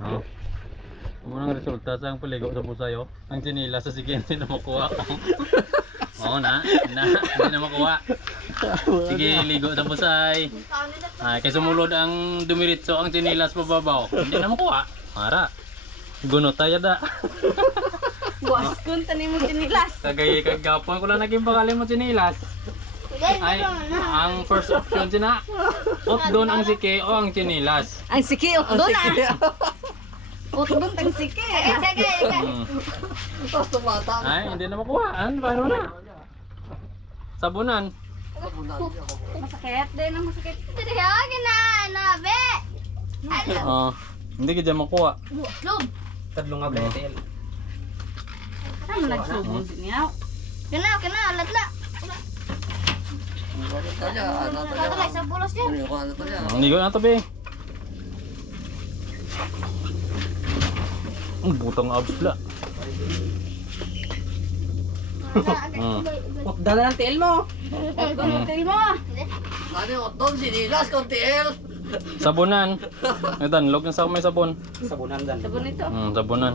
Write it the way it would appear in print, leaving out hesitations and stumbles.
Oh. Ang resulta sa ang paligo sa busay oh. Ang sinila sa sige hindi na makuha. Oo na, hindi na makuha. Sige, ligo sa busay. Ay, kay sumulod ang dumiritso ang sinilas pababaw. Hindi na makuha. Mara. Gunot tayo da. Buwas kun tani mo tinilas. Kagay kagapon ko lang naging bakalin mo sinilas. Ay, ang first option sina. Ot doon ang sike o ang sinilas. Ang siki ot doon ah. Ot doon tang siki. Ay, hindi na makuha. Paano na? Sabunan. Masakit din ang masakit. Oh, hindi ka dyan makuha. Tadlo nga betel. Ano nagsubon niya? Hindi ko na tabi. Ang butang abs pala. Dala ng tiil mo. Hotel mo. Sabunan. Ito, log na sa may sabon. Sabunan dan. Sabon ito. Sabunan.